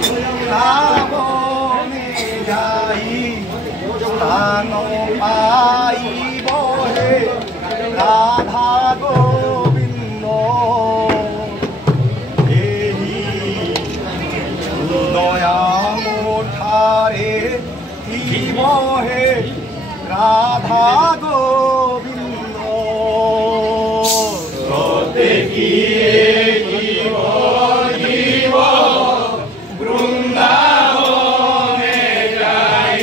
বৃন্দাবনে যাই স্থান পাইব হে রাধা গোবিন্দ এই দয়া মোঠারে থিব হে রাধা গোবিন্দ সতে গিয়ে জীব জীব বৃন্দাবনে যাই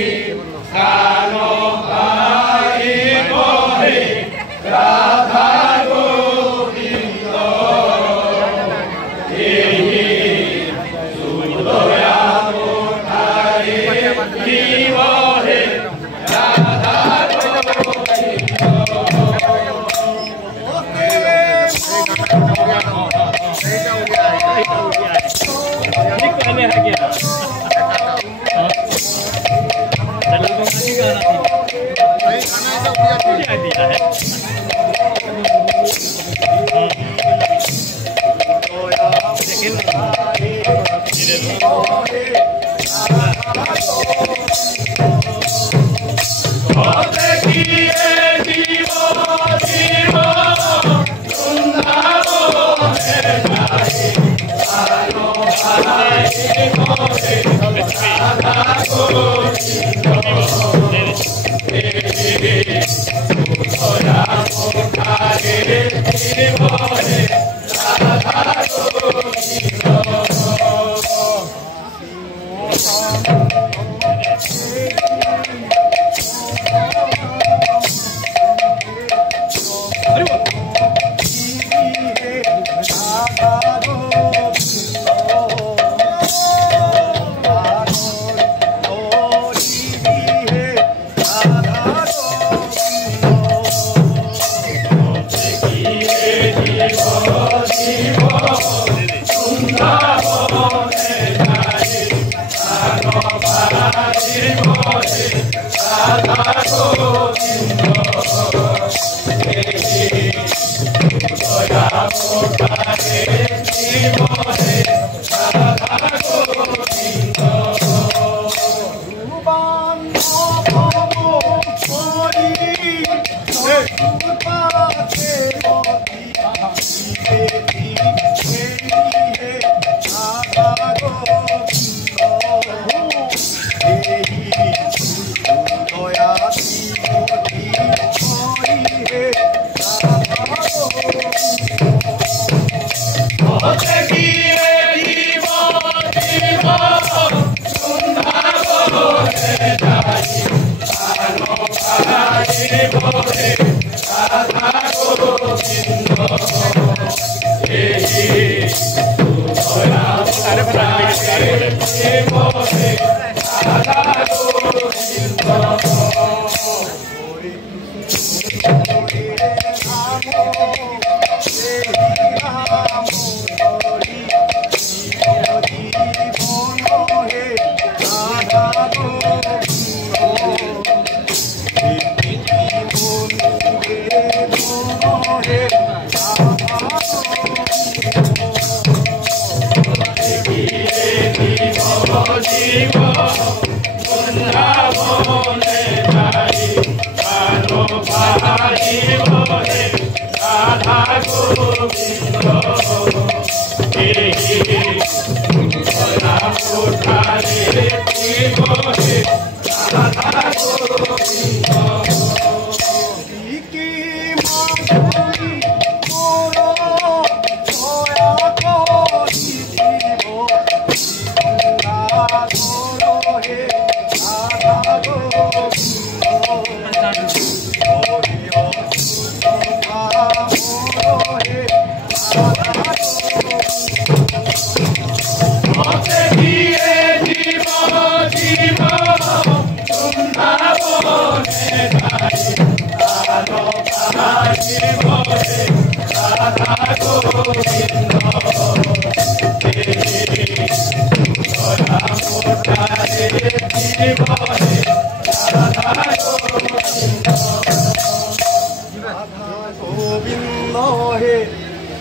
স্থান পাইব হে রাধা গোবিন্দ এই সুদয়া মোঠারে থিব হে রাধা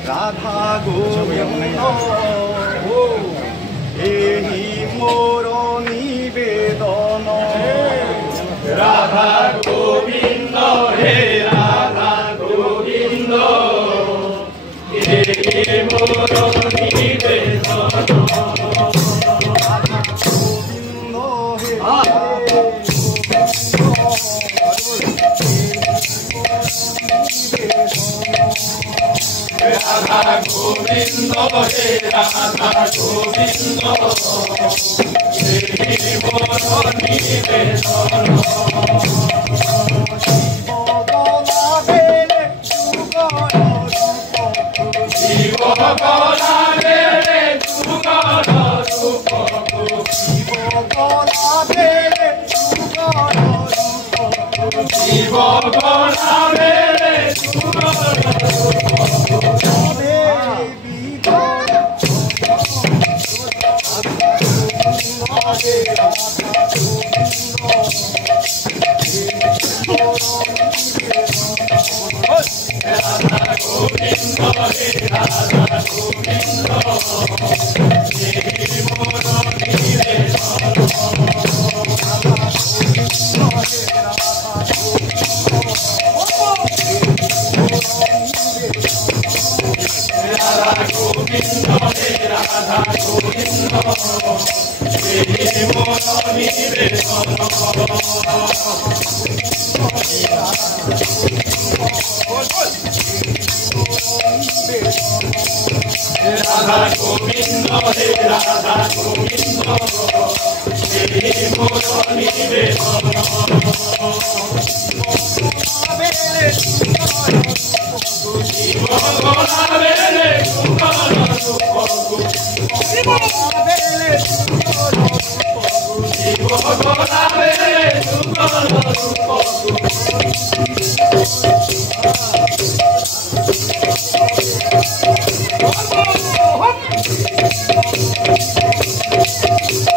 राधा गोविंद हे গোবিন্দ হে রাধা গোবিন্দ দেহি মোর নিবেদন শিব গলাবে যুগল রূপ শিব গলাবে যুগল রাধা গোবিন্দ হে রাধা গোবিন্দ দেহি মোর নিবেদন রাধা গোবিন্দ হে রাধা গোবিন্দ দেহি মোর নিবেদন রাধা গোবিন্দ হে রাধা গোবিন্দ দেহি মোর নিবেদন শিব গলাবে যুগল রূপ শিব গলাবে যুগল রূপ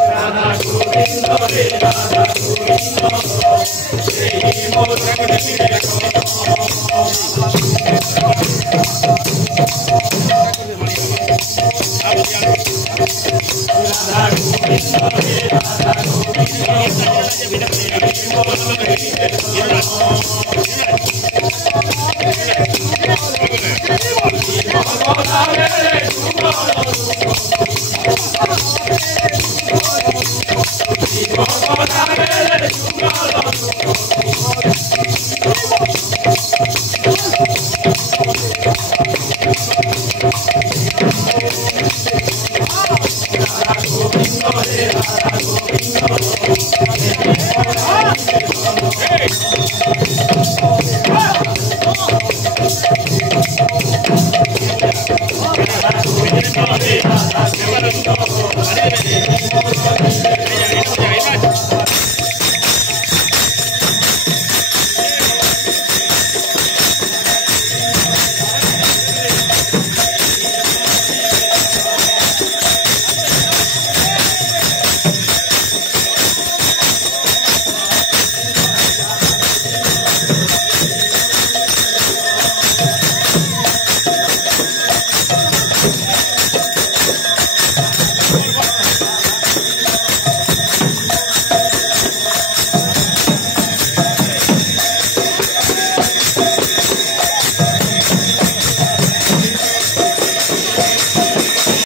রাধা গোবিন্দ হে রাধা গোবিন্দ দেহি মোর নিবেদন রাধা গোবিন্দ হে রাধা গোবিন্দ দেহি মোর নিবেদন শিব গলাবে যুগল রূপ শিব গলাবে যুগল রূপ রাধা গোবিন্দ হে রাধা গোবিন্দ রাধা গোবিন্দ হে